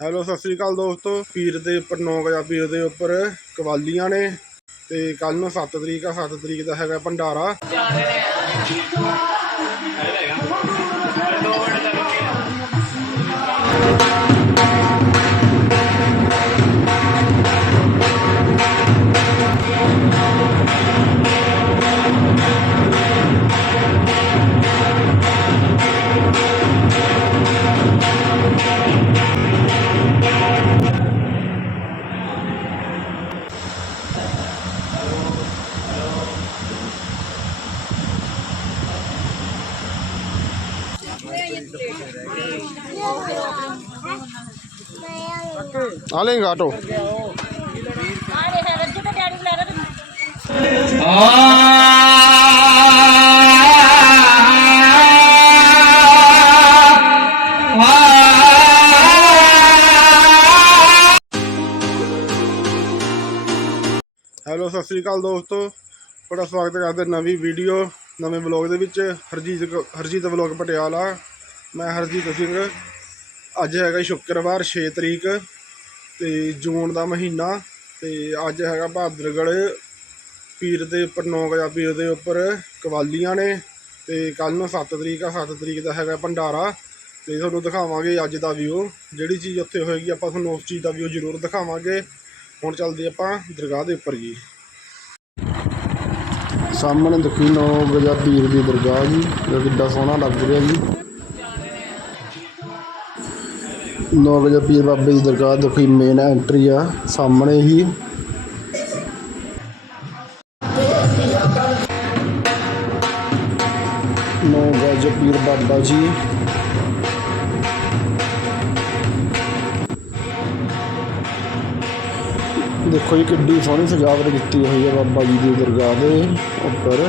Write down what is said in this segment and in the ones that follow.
Hello, Sat Sri ਅਕਾਲ ਦੋਸਤੋ। ਪੀਰ ਦੇ ਉੱਪਰ 9 ਵਜੇ ਪੀਰ ਦੇ ਉੱਪਰ ਕਵਾਲੀਆਂ ਨੇ ਤੇ ਕੱਲ ਨੂੰ 7 ਤਰੀਕ ਆ 7 ਤਰੀਕ ਦਾ ਹੈਗਾ ਭੰਡਾਰਾ। ਆ ਲੇਗਾ ਆਟੋ ਆੜੇ ਹੈ ਰੱਜੂ ਹੈਲੋ, ਸਤਿ ਸ੍ਰੀ ਅਕਾਲ ਦੋਸਤੋ। ਤੁਹਾਡਾ ਸਵਾਗਤ ਕਰਦੇ ਨਵੀਂ ਵੀਡੀਓ, ਨਵੇਂ ਵਲੌਗ ਦੇ ਵਿੱਚ। ਹਰਜੀਤ ਹਰਜੀਤ ਵਲੌਗ ਪਟਿਆਲਾ। ਮੈਂ ਹਰਜੀਤ ਸਿੰਘ। ਅੱਜ ਹੈਗਾ ਸ਼ੁੱਕਰਵਾਰ 6 ਤਰੀਕ। ਅਤੇ ਜੂਨ ਦਾ ਮਹੀਨਾ ਅਤੇ ਅੱਜ ਹੈਗਾ ਬਹਾਦਰਗੜ੍ਹ ਪੀਰ ਦੇ ਉੱਪਰ, ਨੌ ਗਜ਼ਾ ਪੀਰ ਦੇ ਉੱਪਰ ਕਵਾਲੀਆਂ ਨੇ ਅਤੇ ਕੱਲ੍ਹ ਨੂੰ ਸੱਤ ਤਰੀਕ ਆ, ਸੱਤ ਤਰੀਕ ਦਾ ਹੈਗਾ ਭੰਡਾਰਾ ਅਤੇ ਤੁਹਾਨੂੰ ਦਿਖਾਵਾਂਗੇ ਅੱਜ ਦਾ ਵਿਊ ਜਿਹੜੀ ਚੀਜ਼ ਉੱਥੇ ਹੋਏਗੀ ਆਪਾਂ ਤੁਹਾਨੂੰ ਉਸ ਚੀਜ਼ ਦਾ ਵਿਊ ਜ਼ਰੂਰ ਦਿਖਾਵਾਂਗੇ। ਹੁਣ ਚੱਲਦੇ ਆਪਾਂ ਦਰਗਾਹ ਦੇ ਉੱਪਰ ਜੀ। ਸਾਹਮਣੇ ਦੇਖੀ ਨੌ ਗਜ਼ਾ ਪੀਰ ਦੀ ਦਰਗਾਹ ਜੀ, ਜੋ ਕਿੱਡਾ ਸੋਹਣਾ ਲੱਗ ਰਿਹਾ ਜੀ। 9 ਵਜੇ ਪੀਰ ਬਾਬੇ ਦੀ ਦਰਗਾਹ ਦੇਖੀ ਮੇਨ ਐਂਟਰੀ ਆ, ਸਾਹਮਣੇ ਹੀ। ਨੌ ਗਜ਼ ਪੀਰ ਬਾਬਾ ਜੀ। ਦੇਖੋ ਜੀ, ਕਿੱਡੀ ਸੋਹਣੀ ਸਜਾਵਟ ਕੀਤੀ ਹੋਈ ਹੈ ਬਾਬਾ ਜੀ ਦੀ ਦਰਗਾਹ ਦੇ ਉੱਪਰ,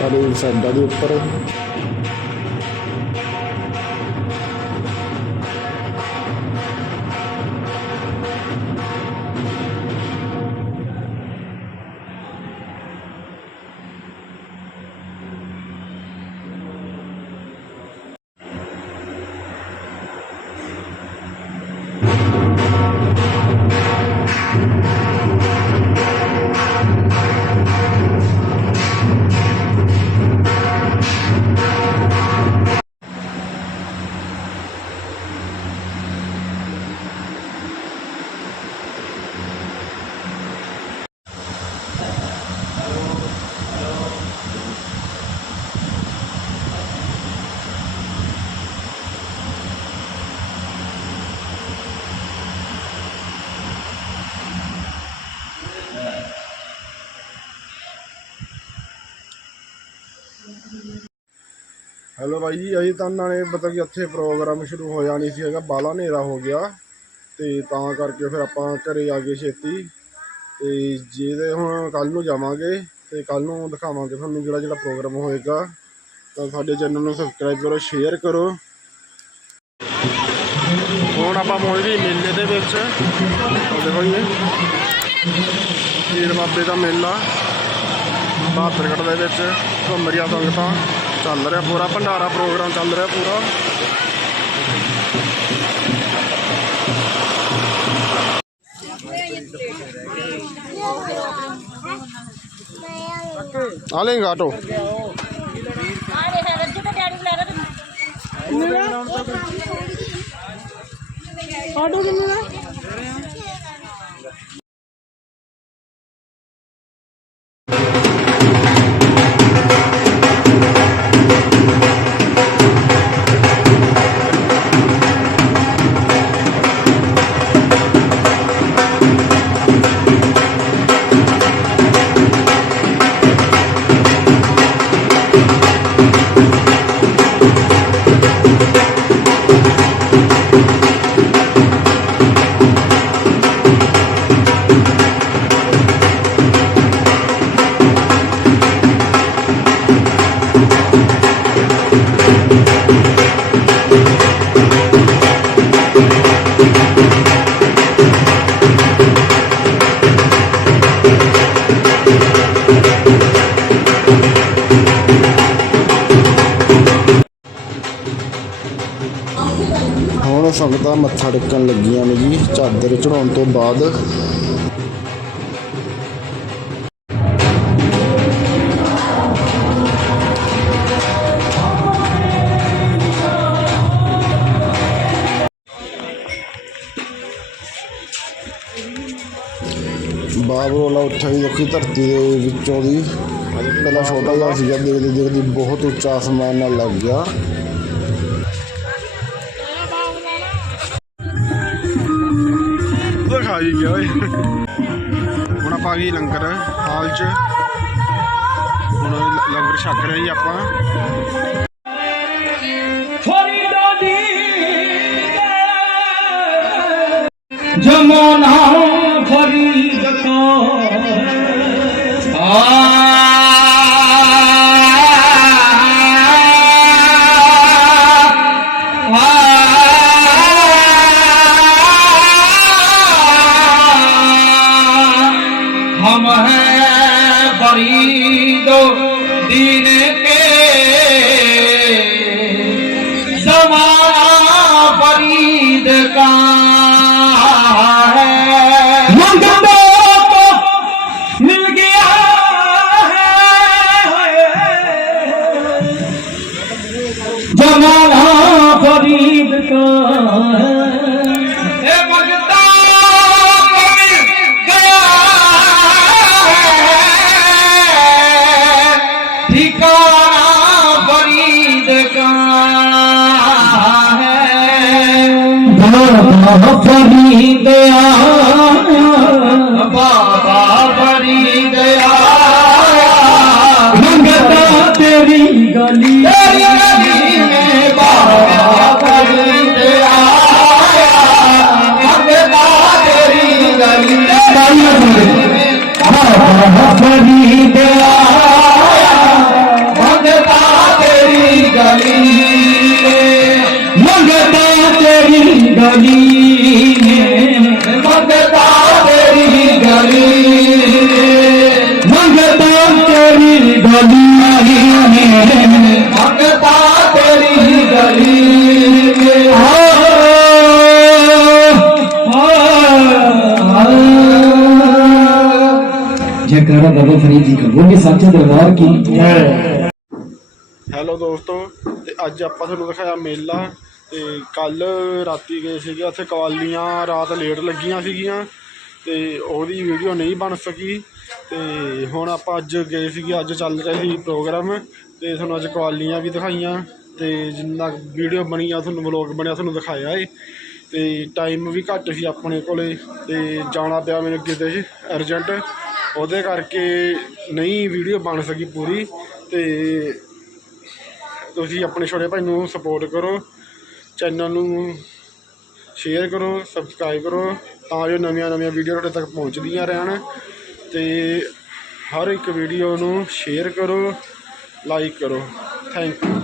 ਨਾਲੇ ਸਾਈਡਾਂ ਦੇ ਉੱਪਰ। ਹੈਲੋ ਬਾਈ ਜੀ ਅਜੇ ਤਾਂ ਉਹਨਾਂ ਨੇ ਮਤਲਬ ਕਿ ਇੱਥੇ ਪ੍ਰੋਗਰਾਮ ਸ਼ੁਰੂ ਹੋਇਆ ਨਹੀਂ ਸੀ ਹੈਗਾ ਬਾਲਾ ਹਨੇਰਾ ਹੋ ਗਿਆ। ਤੇ ਤਾਂ ਕਰਕੇ ਫਿਰ ਆਪਾਂ ਘਰੇ ਆ ਗਏ ਛੇਤੀ। ਤੇ ਜਿਹਦੇ ਹੁਣ ਕੱਲ ਨੂੰ ਜਾਵਾਂਗੇ, ਤੇ ਕੱਲ ਨੂੰ ਦਿਖਾਵਾਂਗੇ ਤੁਹਾਨੂੰ ਜਿਹੜਾ ਜਿਹੜਾ ਪ੍ਰੋਗਰਾਮ ਹੋਏਗਾ। ਤਾਂ ਸਾਡੇ ਚੈਨਲ ਨੂੰ ਸਬਸਕ੍ਰਾਈਬ ਕਰੋ ਸ਼ੇਅਰ ਕਰੋ। ਹੁਣ ਆਪਾਂ ਪਹੁੰਚ ਗਏ ਮੇਲੇ ਦੇ ਵਿੱਚ। ਦੇਖੋ ਜੀ। ਪੀਰ ਬਾਬੇ ਦਾ ਮੇਲਾ। ਬਹਾਦਰਗੜ੍ਹ ਦੇ ਵਿੱਚ। ਘੁੰਮ ਰਹੀਆਂ ਸੰਗਤਾਂ। ਚੱਲ ਰਿਹਾ ਪੂਰਾ ਭੰਡਾਰਾ ਪ੍ਰੋਗਰਾਮ ਚੱਲ ਰਿਹਾ ਪੂਰਾ। ਆ ਲੇਗਾ ਆਟੋ। ਆੜੇ ਹੈ ਰੱਜੂ ਤੇ ਡੈਡੀ ਬੁਲਾ ਰਿਹਾ ਆਡੋ ਕਿੰਨੇ ਦਾ ਮੱਥਾ ਟੇਕਣ ਲੱਗੀਆਂ ਨੇ ਜੀ, ਚਾਦਰ ਚੜਾਉਣ ਤੋਂ ਬਾਅਦ। ਬਾਬਰੋਲਾ ਉੱਠਿਆ ਜੀ ਦੇਖੀ ਧਰਤੀ ਦੇ ਵਿੱਚੋਂ ਦੀ। ਪਹਿਲਾਂ ਛੋਟਾ ਜਿਹਾ ਸੀਗਾ ਦੇਖਦੇ ਦੇਖਦੇ ਬਹੁਤ ਉੱਚਾ ਆਸਮਾਨ ਨਾਲ ਲੱਗ ਗਿਆ। ਗਈ ਆ। ਓਏ ਹੁਣ ਆਪਾਂ ਗਈ ਲੰਗਰ ਹਾਲ 'ਚ। ਹੁਣ ਲੰਗਰ ਛਕ ਰਹੇ ਜੀ ਆਪਾਂ। ਜਮਨਾ ਫਰੀਦ ਕਾ মরিদ দিনে করিবে আর तेरी गली में मंगता तेरी गली में मंगता तेरी गली में मंगता तेरी गली में जयकारा बाबा फरीद जी का बोलिए साचे दरबार की जय ਹੈਲੋ ਦੋਸਤੋ ਤੇ ਅੱਜ ਆਪਾਂ ਤੁਹਾਨੂੰ ਦਿਖਾਇਆ ਮੇਲਾ ਤੇ ਕੱਲ ਰਾਤੀ ਗਏ ਸੀਗੇ, ਉੱਥੇ ਕਵਾਲੀਆਂ ਰਾਤ ਲੇਟ ਲੱਗੀਆਂ ਸੀਗੀਆਂ ਤੇ ਉਹਦੀ ਵੀਡੀਓ ਨਹੀਂ ਬਣ ਸਕੀ ਤੇ ਹੁਣ ਆਪਾਂ ਅੱਜ ਗਏ ਸੀਗੇ, ਅੱਜ ਚੱਲ ਰਿਹਾ ਸੀ ਪ੍ਰੋਗਰਾਮ ਤੇ ਤੁਹਾਨੂੰ ਅੱਜ ਕਵਾਲੀਆਂ ਵੀ ਦਿਖਾਈਆਂ ਤੇ ਜਿੰਨਾ ਵੀਡੀਓ ਬਣੀ ਆ ਤੁਹਾਨੂੰ ਵਲੌਗ ਬਣਿਆ, ਤੁਹਾਨੂੰ ਦਿਖਾਇਆ ਏ ਤੇ ਟਾਈਮ ਵੀ ਘੱਟ ਸੀ ਆਪਣੇ ਕੋਲੇ ਤੇ ਜਾਣਾ ਪਿਆ ਮੈਨੂੰ ਕਿਤੇ ਅਰਜੈਂਟ ਉਹਦੇ ਕਰਕੇ ਨਹੀਂ ਵੀਡੀਓ ਬਣ ਸਕੀ ਪੂਰੀ ਤੇ ਤੁਸੀਂ ਆਪਣੇ ਛੋਟੇ ਭਾਈ ਨੂੰ ਸਪੋਰਟ ਕਰੋ ਚੈਨਲ ਨੂੰ ਸ਼ੇਅਰ ਕਰੋ ਸਬਸਕ੍ਰਾਈਬ ਕਰੋ, ਤਾਂ ਜੋ ਨਵੀਆਂ ਨਵੀਆਂ ਵੀਡੀਓ ਤੁਹਾਡੇ ਤੱਕ ਪਹੁੰਚਦੀਆਂ ਰਹਿਣ ਤੇ ਹਰ ਇੱਕ ਵੀਡੀਓ ਨੂੰ ਸ਼ੇਅਰ ਕਰੋ ਲਾਈਕ ਕਰੋ। Thank you